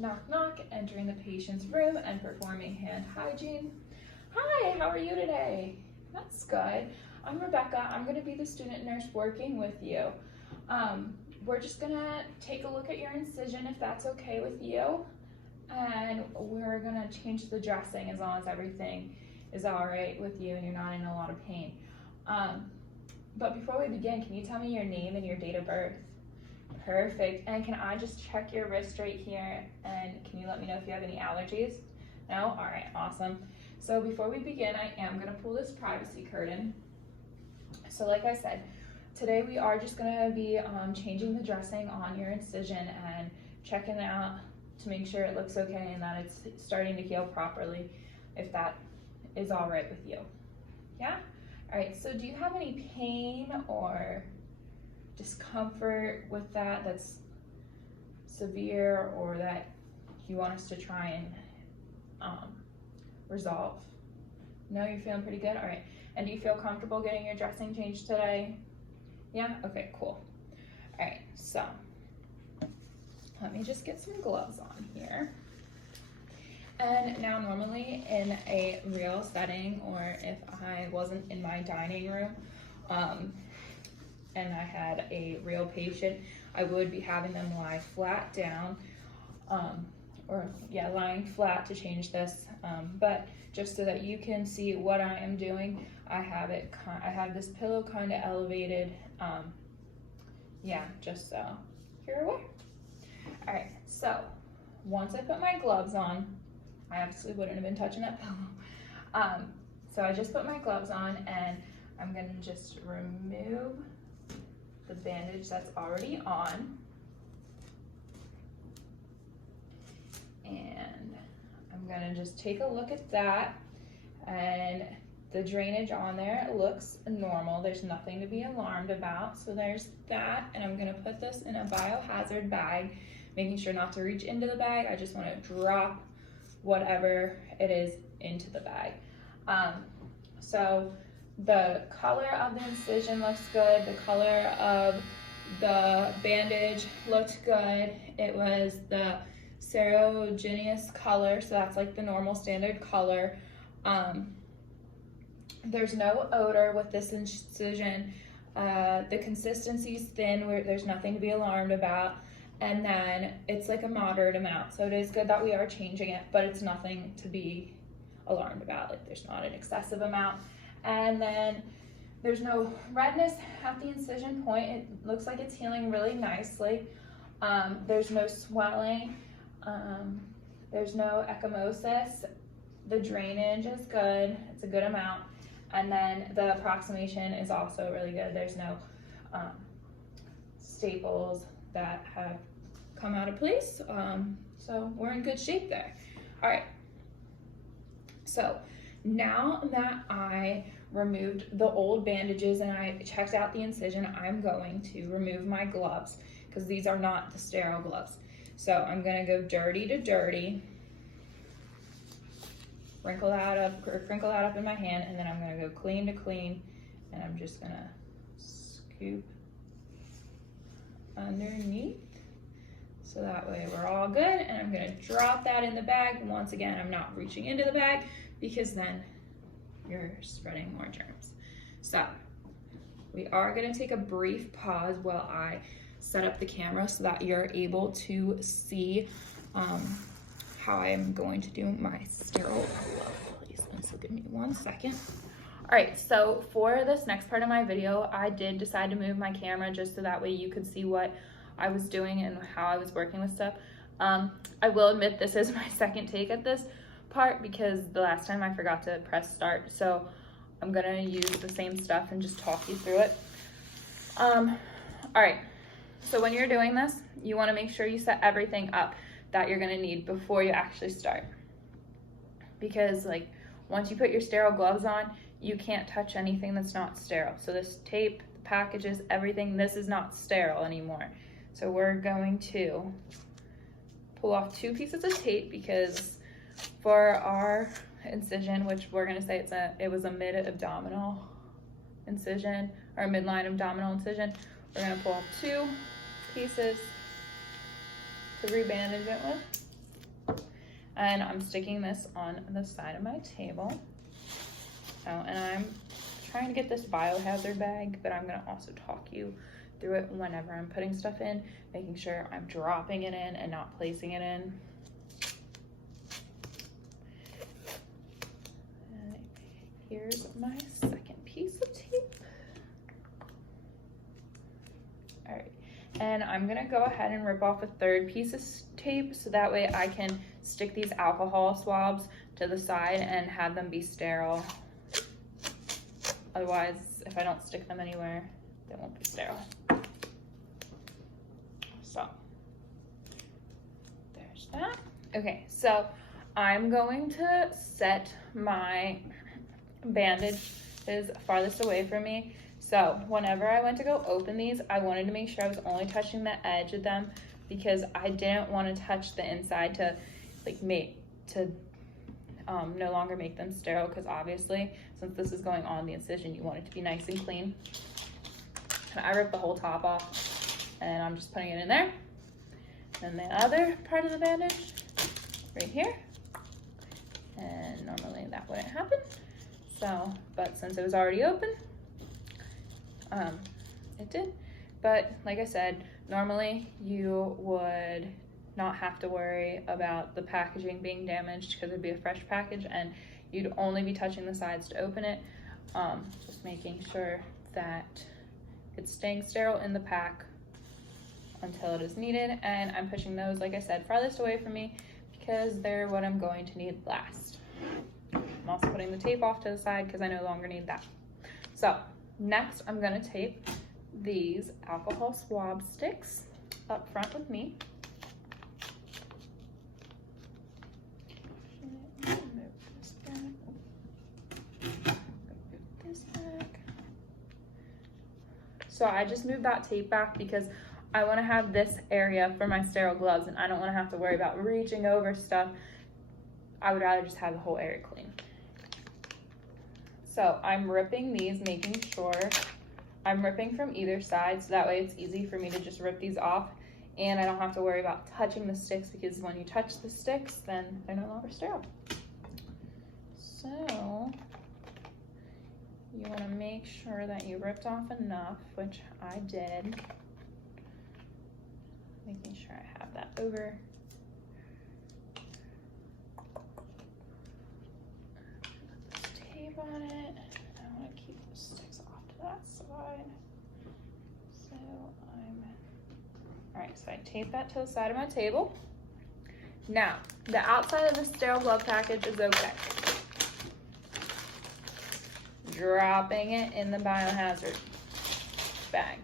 Knock, knock, entering the patient's room and performing hand hygiene. Hi, how are you today? That's good. I'm Rebecca. I'm going to be the student nurse working with you. We're just going to take a look at your incision if that's okay with you. And we're going to change the dressing as long as everything is all right with you and you're not in a lot of pain. But before we begin, can you tell me your name and your date of birth? Perfect. And can I just check your wrist right here, and can you let me know if you have any allergies? No? All right, awesome. So before we begin, I am going to pull this privacy curtain. So like I said, today we are just going to be changing the dressing on your incision and checking it out to make sure it looks okay and that it's starting to heal properly, if that is all right with you. Yeah? All right, so do you have any pain or discomfort with that's severe or that you want us to try and resolve? No, you're feeling pretty good? All right. And do you feel comfortable getting your dressing changed today? Yeah? Okay, cool. All right, so let me just get some gloves on here. And now normally in a real setting, or if I wasn't in my dining room, and I had a real patient, I would be having them lie flat down, lying flat to change this. But just so that you can see what I am doing, I have this pillow kind of elevated, just so you're aware. All right, so once I put my gloves on, I obviously wouldn't have been touching that pillow. So I just put my gloves on, and I'm gonna just remove the bandage that's already on. And I'm gonna just take a look at that, and the drainage on there looks normal. There's nothing to be alarmed about. So there's that, and I'm gonna put this in a biohazard bag, making sure not to reach into the bag. I just wanna drop whatever it is into the bag. So the color of the incision looks good. The color of the bandage looked good. It was the cerogenous color, so that's like the normal standard color. There's no odor with this incision. The consistency's thin, there's nothing to be alarmed about. And then it's like a moderate amount. So it is good that we are changing it, but it's nothing to be alarmed about. Like there's not an excessive amount. And then there's no redness at the incision point. It looks like it's healing really nicely. There's no swelling. There's no ecchymosis. The drainage is good. It's a good amount. And then the approximation is also really good. There's no staples that have come out of place. So we're in good shape there. All right. So now that I removed the old bandages and I checked out the incision, I'm going to remove my gloves because these are not the sterile gloves. So I'm gonna go dirty to dirty, crinkle that up in my hand, and then I'm gonna go clean to clean, and I'm just gonna scoop underneath. So that way we're all good, and I'm gonna drop that in the bag. Once again, I'm not reaching into the bag because then you're spreading more germs. So we are gonna take a brief pause while I set up the camera so that you're able to see how I'm going to do my sterile glove. Please give me 1 second. All right, so for this next part of my video, I did decide to move my camera just so that way you could see what I was doing and how I was working with stuff. I will admit this is my second take at this part because the last time I forgot to press start. So I'm gonna use the same stuff and just talk you through it. All right, so when you're doing this, you wanna make sure you set everything up that you're gonna need before you actually start. Because like once you put your sterile gloves on, you can't touch anything that's not sterile. So this tape, the packages, everything, this is not sterile anymore. So we're going to pull off 2 pieces of tape because for our incision, which we're gonna say it was a mid-abdominal incision or a midline abdominal incision, we're gonna pull off 2 pieces to rebandage it with. And I'm sticking this on the side of my table. Oh, and I'm trying to get this biohazard bag, but I'm gonna also talk you through it whenever I'm putting stuff in, making sure I'm dropping it in and not placing it in. And here's my second piece of tape. All right, and I'm gonna go ahead and rip off a third piece of tape so that way I can stick these alcohol swabs to the side and have them be sterile. Otherwise, if I don't stick them anywhere, they won't be sterile. So, there's that. Okay, so I'm going to set my bandages farthest away from me. So whenever I went to go open these, I wanted to make sure I was only touching the edge of them because I didn't want to touch the inside to no longer make them sterile, because obviously since this is going on the incision, you want it to be nice and clean. And I ripped the whole top off and I'm just putting it in there. And the other part of the bandage right here, and normally that wouldn't happen, so but since it was already open, it did. But like I said, normally you would not have to worry about the packaging being damaged because it'd be a fresh package and you'd only be touching the sides to open it, just making sure that it's staying sterile in the pack until it is needed. And I'm pushing those, like I said, farthest away from me because they're what I'm going to need last. I'm also putting the tape off to the side because I no longer need that. So next I'm going to tape these alcohol swab sticks up front with me. So I just moved that tape back because I want to have this area for my sterile gloves and I don't want to have to worry about reaching over stuff. I would rather just have the whole area clean. So I'm ripping these, making sure I'm ripping from either side so that way it's easy for me to just rip these off and I don't have to worry about touching the sticks, because when you touch the sticks, then they're no longer sterile. So you want to make sure that you ripped off enough, which I did. Making sure I have that over. Put this tape on it. I want to keep the sticks off to that side. So all right, so I tape that to the side of my table. Now, the outside of the sterile glove package is okay. Dropping it in the biohazard bag.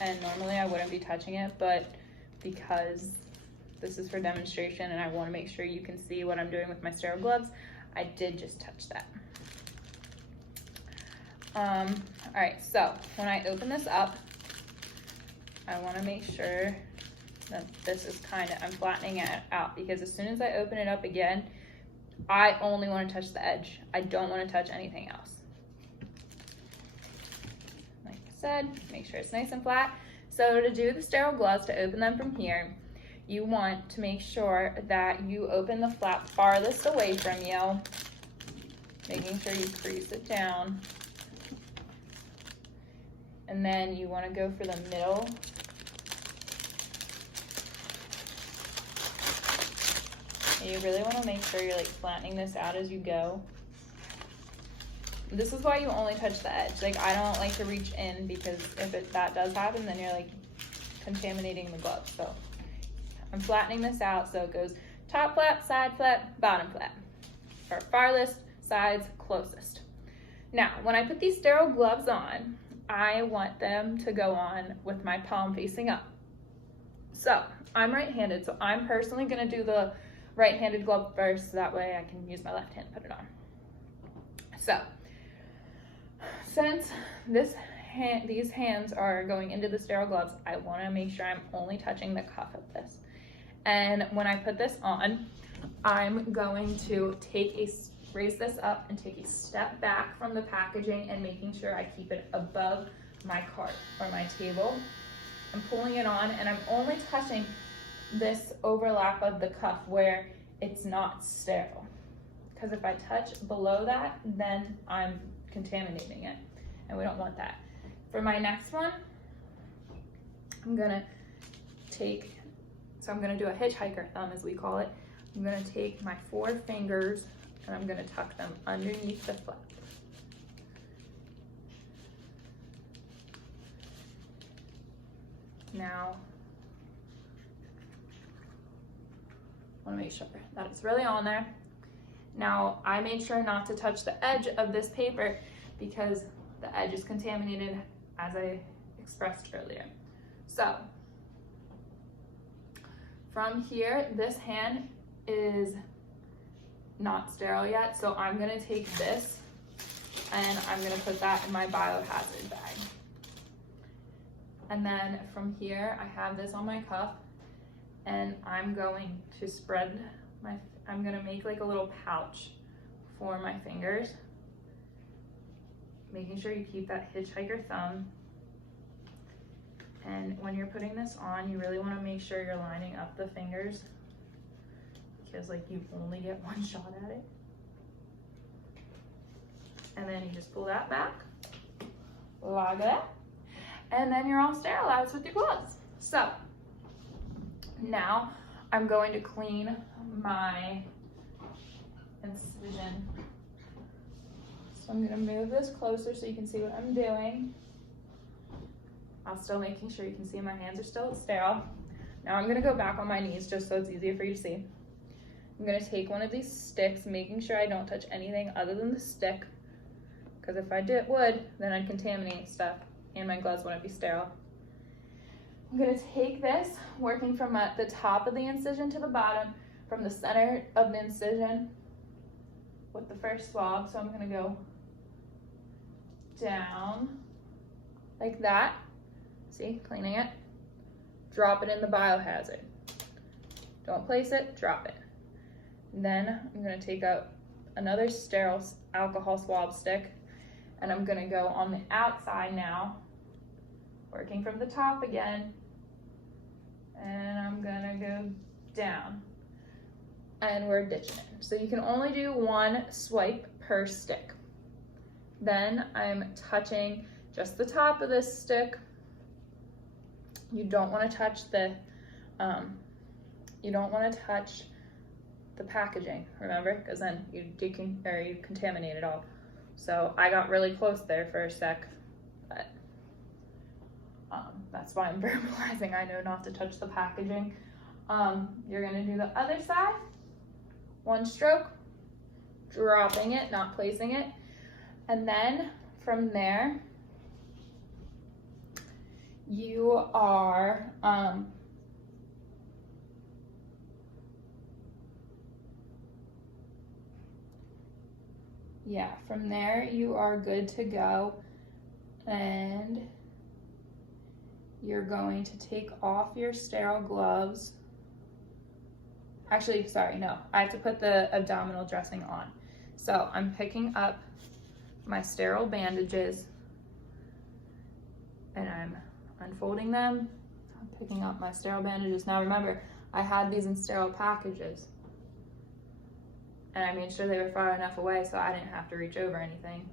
And normally I wouldn't be touching it, but because this is for demonstration and I want to make sure you can see what I'm doing with my sterile gloves, I did just touch that. All right, so when I open this up, I want to make sure that this is I'm flattening it out, because as soon as I open it up again, I only want to touch the edge. I don't want to touch anything else. Like I said, make sure it's nice and flat. So to do the sterile gloves, to open them from here, you want to make sure that you open the flap farthest away from you, making sure you crease it down. And then you want to go for the middle. You really want to make sure you're flattening this out as you go. This is why you only touch the edge. I don't like to reach in, because if that does happen, then you're contaminating the glove. So I'm flattening this out so it goes top flap, side flap, bottom flap. Or farthest, sides, closest. Now, when I put these sterile gloves on, I want them to go on with my palm facing up. So I'm right-handed, so I'm personally going to do the right-handed glove first, so that way I can use my left hand to put it on. So since these hands are going into the sterile gloves, I want to make sure I'm only touching the cuff of this. And when I put this on, I'm going to raise this up and take a step back from the packaging and making sure I keep it above my cart or my table. I'm pulling it on and I'm only touching this overlap of the cuff where it's not sterile. Because if I touch below that, then I'm contaminating it, and we don't want that. For my next one, I'm gonna do a hitchhiker thumb, as we call it. I'm gonna take my 4 fingers and I'm gonna tuck them underneath the flap. Now, I wanna make sure that it's really on there. Now, I made sure not to touch the edge of this paper because the edge is contaminated, as I expressed earlier. So, from here, this hand is not sterile yet, so I'm gonna take this and I'm gonna put that in my biohazard bag. And then from here, I have this on my cuff, and I'm going to I'm gonna make like a little pouch for my fingers, making sure you keep that hitchhiker thumb. And when you're putting this on, you really wanna make sure you're lining up the fingers, because like you only get one shot at it. And then you just pull that back, like that, and then you're all sterilized with your gloves. So now I'm going to clean my incision. So I'm gonna move this closer so you can see what I'm doing. I'm still making sure you can see my hands are still sterile. Now I'm gonna go back on my knees just so it's easier for you to see. I'm gonna take one of these sticks, making sure I don't touch anything other than the stick, because if I would, then I'd contaminate stuff and my gloves wouldn't be sterile. I'm gonna take this, working from the top of the incision to the bottom, from the center of the incision with the first swab. So I'm gonna go down like that. See, cleaning it. Drop it in the biohazard. Don't place it, drop it. And then I'm gonna take out another sterile alcohol swab stick, and I'm gonna go on the outside now, working from the top again, and I'm gonna go down, and we're ditching it. So you can only do 1 swipe per stick. Then I'm touching just the top of this stick. You don't want to touch the packaging, remember, because then you contaminate it all. So I got really close there for a sec, but that's why I'm verbalizing. I know not to touch the packaging. You're gonna do the other side, 1 stroke, dropping it, not placing it, and then from there, you are from there you are good to go, and you're going to take off your sterile gloves. Actually, sorry, no, I have to put the abdominal dressing on. So I'm picking up my sterile bandages and I'm unfolding them. I'm picking up my sterile bandages. Now remember, I had these in sterile packages, and I made sure they were far enough away so I didn't have to reach over anything.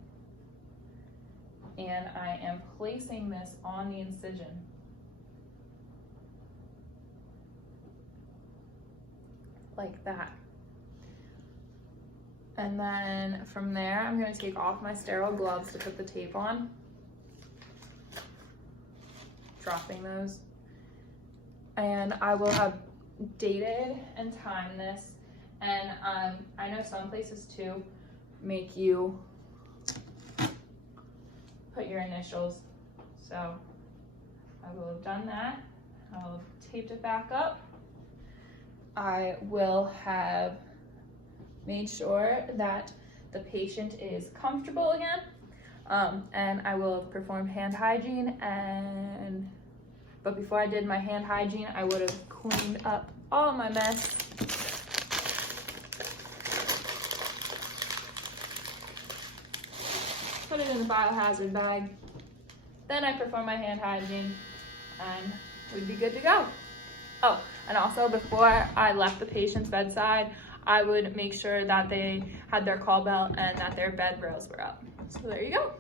And I am placing this on the incision. Like that. And then from there, I'm going to take off my sterile gloves to put the tape on. Dropping those. And I will have dated and timed this. And I know some places too make you put your initials. So I will have done that. I'll have taped it back up. I will have made sure that the patient is comfortable again. And I will have performed hand hygiene, but before I did my hand hygiene, I would have cleaned up all my mess. Put it in the biohazard bag. Then I perform my hand hygiene and we'd be good to go. Oh, and also before I left the patient's bedside, I would make sure that they had their call bell and that their bed rails were up. So there you go.